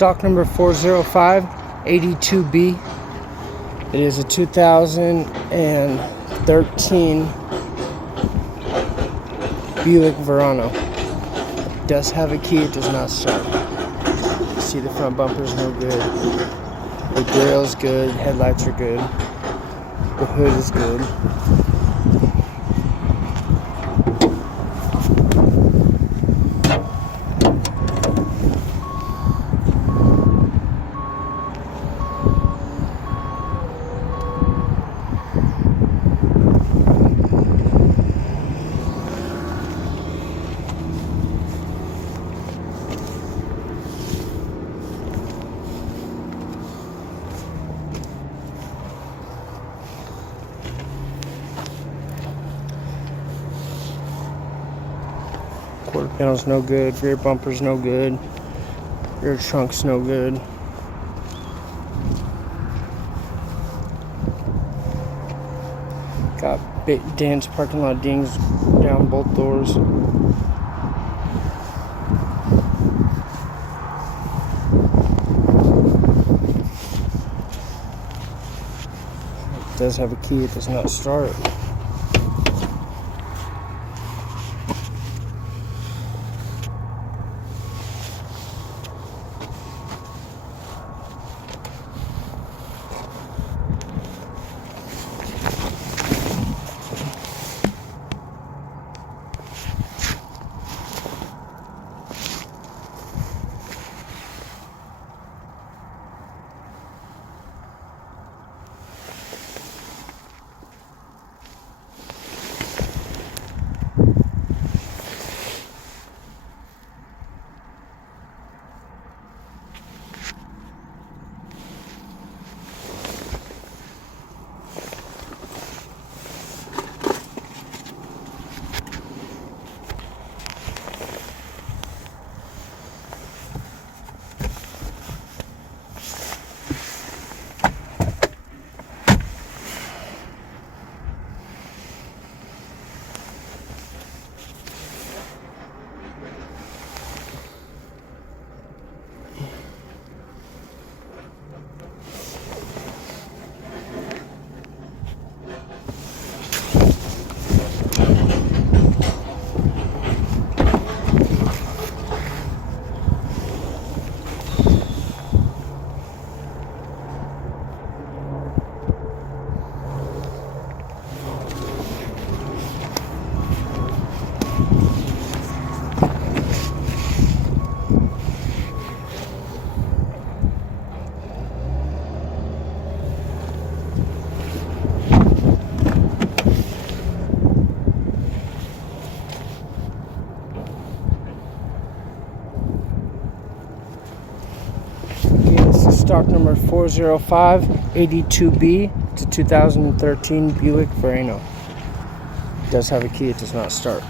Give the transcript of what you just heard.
stock number 40582B. It is a 2013 Buick Verano. It does have a key, it does not start. You see the front bumper's no good. The grille's good, headlights are good. The hood is good. Quarter panel's no good, rear bumper's no good, rear trunk's no good. Got dents, parking lot dings down both doors. It does have a key, it does not start. Stock number 40582B. It's a 2013 Buick Verano. It does have a key, it does not start.